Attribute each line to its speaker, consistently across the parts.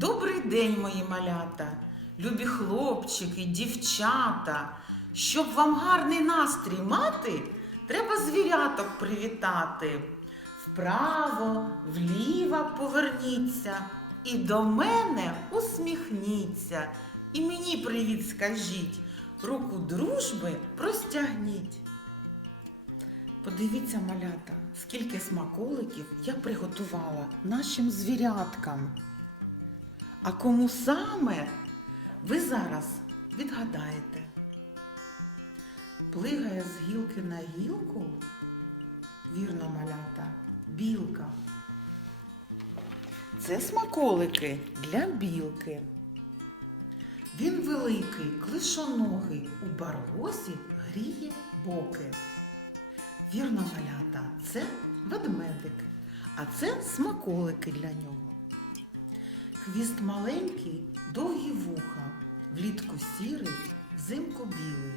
Speaker 1: Добрий день, мої малята, любі хлопчики, дівчата. Щоб вам гарний настрій мати, треба звіряток привітати. Вправо, вліво поверніться і до мене усміхніться. І мені привіт скажіть, руку дружби простягніть. Подивіться, малята, скільки смаколиків я приготувала нашим звіряткам. А кому саме ви зараз відгадаєте? Плигає з гілки на гілку, вірно малята, білка. Це смаколики для білки. Він великий, клишоногий, у барбосі гріє боки. Вірно, малята, це ведмедик, а це смаколики для нього. Хвіст маленький, довгі вуха, влітку сірий, взимку білий.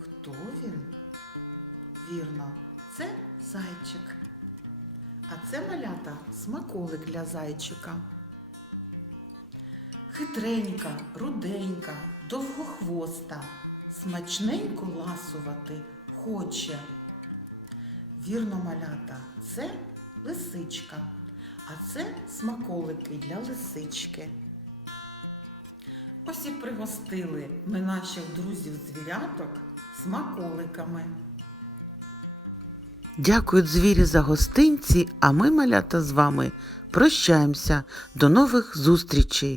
Speaker 1: Хто він? Вірно, це зайчик. А це малята смаколик для зайчика. Хитренька, руденька, довгохвоста, смачненько ласувати хоче. Вірно, малята, це лисичка, а це смаколики для лисички. Ось і пригостили ми наших друзів-звіряток смаколиками.
Speaker 2: Дякую звірі за гостинці, а ми, малята, з вами прощаємося. До нових зустрічей!